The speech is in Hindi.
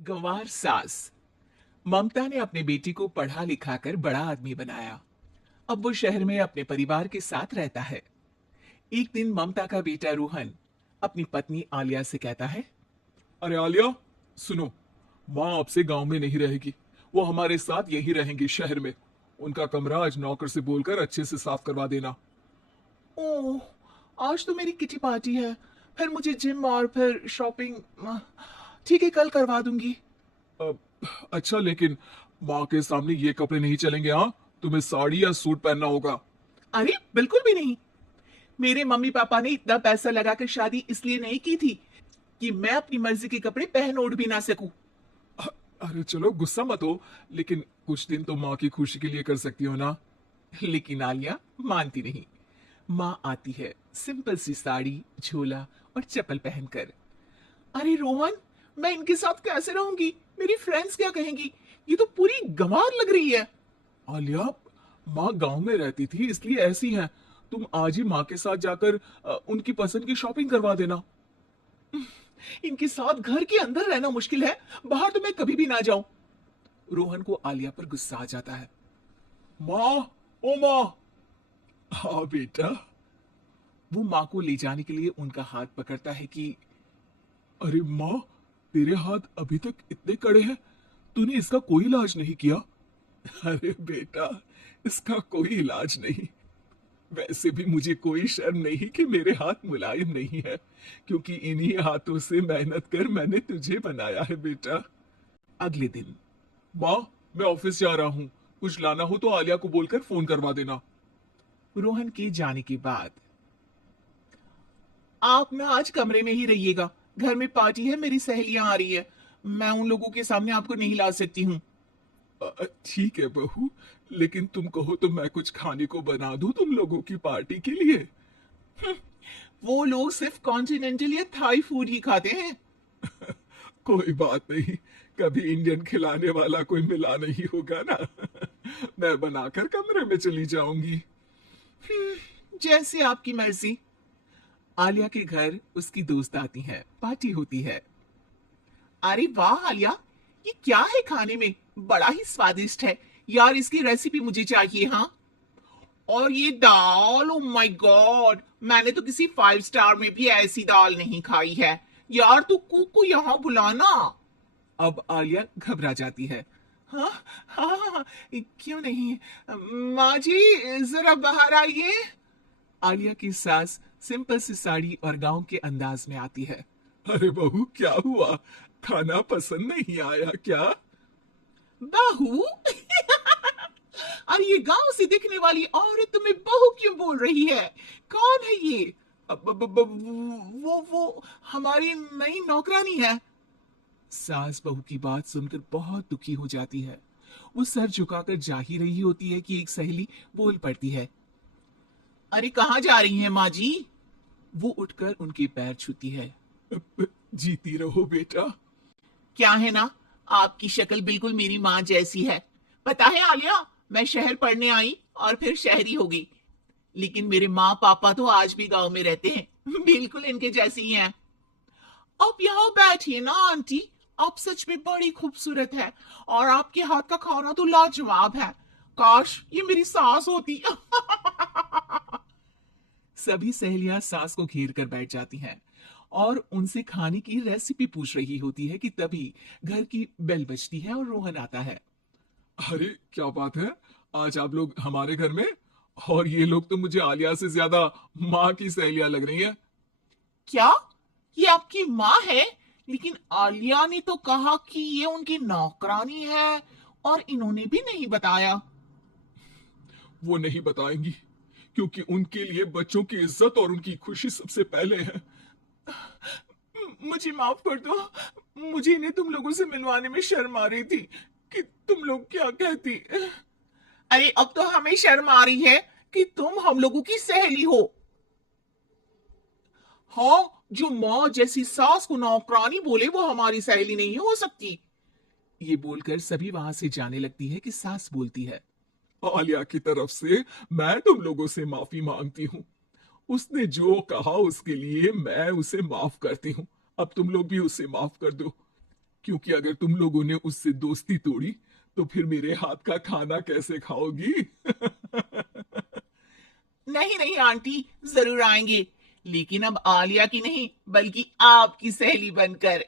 गंवार सास। ममता ने अपने बेटी को पढ़ा लिखा कर बड़ा आदमी बनाया। अब वो शहर में अपने परिवार के साथ रहता है। एक दिन ममता का बेटा रोहन अपनी पत्नी आलिया से कहता है, अरे आलिया, सुनो। माँ आपसे गांव में नहीं रहेगी। वो हमारे साथ यही रहेंगी शहर में। उनका कमरा आज नौकर से बोलकर अच्छे से साफ करवा देना। ओह, आज तो मेरी किटी पार्टी है, फिर मुझे जिम और फिर शॉपिंग। ठीक है, कल करवा दूंगी। अ, अच्छा, लेकिन माँ के सामने ये कपड़े नहीं चलेंगे। हाँ, तुम्हें साड़ी या सूट पहनना होगा। अरे बिल्कुल भी नहीं। मेरे मम्मी पापा ने इतना पैसा लगाकर शादी इसलिए नहीं की थी कि मैं अपनी मर्जी के कपड़े पहन ओढ़ भी ना सकूं। अरे चलो, गुस्सा मत हो। लेकिन कुछ दिन तो माँ की खुशी के लिए कर सकती हो ना। लेकिन आलिया मानती नहीं। माँ आती है सिंपल सी साड़ी, झोला और चप्पल पहनकर। अरे रोहन, मैं इनके साथ कैसे रहूंगी? मेरी फ्रेंड्स क्या कहेंगी? ये तो पूरी गंवार लग रही है। आलिया, माँ गांव में रहती थी इसलिए ऐसी हैं। तुम आज ही माँ के साथ जाकर उनकी पसंद की शॉपिंग करवा देना। इनके साथ घर के अंदर रहना मुश्किल है, बाहर तो मैं कभी भी ना जाऊं। रोहन को आलिया पर गुस्सा आ जाता है। माँ, ओ माँ। हाँ बेटा। वो माँ को ले जाने के लिए उनका हाथ पकड़ता है कि अरे माँ, तेरे हाथ अभी तक इतने कड़े हैं। तूने इसका कोई इलाज नहीं किया। अरे बेटा, इसका कोई इलाज नहीं। वैसे भी मुझे कोई शर्म नहीं कि मेरे हाथ मुलायम नहीं है, क्योंकि इन्हीं हाथों से मेहनत कर मैंने तुझे बनाया है बेटा। अगले दिन। माँ, मैं ऑफिस जा रहा हूँ। कुछ लाना हो तो आलिया को बोलकर फोन करवा देना। रोहन के जाने के बाद, आप ना आज कमरे में ही रहिएगा। घर में पार्टी है, मेरी सहेलियां आ रही है। मैं उन लोगों के सामने आपको नहीं ला सकती हूँ। ठीक है बहू, लेकिन तुम कहो तो मैं कुछ खाने को बना दूं तुम लोगों की पार्टी के लिए। वो लोग सिर्फ कॉन्टिनेंटल या थाई फूड ही खाते हैं। कोई बात नहीं, कभी इंडियन खिलाने वाला कोई मिला नहीं होगा ना। मैं बनाकर कमरे में चली जाऊंगी। जैसे आपकी मर्जी। आलिया के घर उसकी दोस्त आती है, पार्टी होती है। अरे वाह आलिया, ये क्या है खाने में? बड़ा ही स्वादिष्ट है यार, इसकी रेसिपी मुझे चाहिए। हाँ, और ये दाल, ओ माय गॉड, मैंने तो किसी फाइव स्टार में भी ऐसी दाल नहीं खाई है। यार तू कुक को यहाँ बुलाना। अब आलिया घबरा जाती है। हाँ हाँ हाँ, क्यों नहीं? माँ जी जरा बाहर आइए। आलिया की सास सिंपल सी साड़ी और गांव के अंदाज में आती है। अरे बहू, क्या हुआ? खाना पसंद नहीं आया क्या? बहू? अरे ये गांव से दिखने वाली औरत तुम्हें बहू क्यों बोल रही है? कौन है ये? वो हमारी नई नौकरानी है। सास बहू की बात सुनकर बहुत दुखी हो जाती है। वो सर झुकाकर जा ही रही होती है कि एक सहेली बोल पड़ती है। अरे कहाँ जा रही हैं माँ जी? वो उठकर उनके पैर छूती है। जीती रहो बेटा। क्या है ना, आपकी शक्ल बिल्कुल मेरी माँ जैसी है। पता है आलिया, मैं शहर पढ़ने आई और फिर शहरी हो गई, लेकिन मेरे माँ पापा तो आज भी गांव में रहते हैं। बिल्कुल इनके जैसे ही हैं। आप यहाँ बैठिए ना आंटी, आप सच में बड़ी खूबसूरत है और आपके हाथ का खाना तो लाजवाब है। काश ये मेरी सास होती। सभी सहेलियां सास को घेर कर बैठ जाती हैं और उनसे खाने की रेसिपी पूछ रही होती है कि तभी घर की बेल बजती है और रोहन आता है। अरे क्या बात है, आज आप लोग हमारे घर में? और ये लोग तो मुझे आलिया से ज्यादा माँ की सहेलियां लग रही हैं। क्या ये आपकी माँ है? लेकिन आलिया ने तो कहा कि ये उनकी नौकरानी है और इन्होंने भी नहीं बताया। वो नहीं बताएंगी, क्योंकि उनके लिए बच्चों की इज्जत और उनकी खुशी सबसे पहले है। मुझे माफ कर दो, मुझे इन्हें तुम लोगों से मिलवाने में शर्म आ रही थी कि तुम लोग क्या कहती। अरे अब तो हमें शर्म आ रही है कि तुम हम लोगों की सहेली हो। हाँ, जो माँ जैसी सास को नौकरानी बोले वो हमारी सहेली नहीं हो सकती। ये बोलकर सभी वहां से जाने लगती है कि सास बोलती है। आलिया की तरफ से मैं तुम लोगों से माफी मांगती हूँ। उसने जो कहा उसके लिए मैं उसे माफ करती हूँ। अब तुम लोग भी उसे माफ कर दो। क्योंकि अगर तुम लोगों ने उससे दोस्ती तोड़ी तो फिर मेरे हाथ का खाना कैसे खाओगी? नहीं नहीं आंटी, जरूर आएंगे, लेकिन अब आलिया की नहीं बल्कि आपकी सहेली बनकर।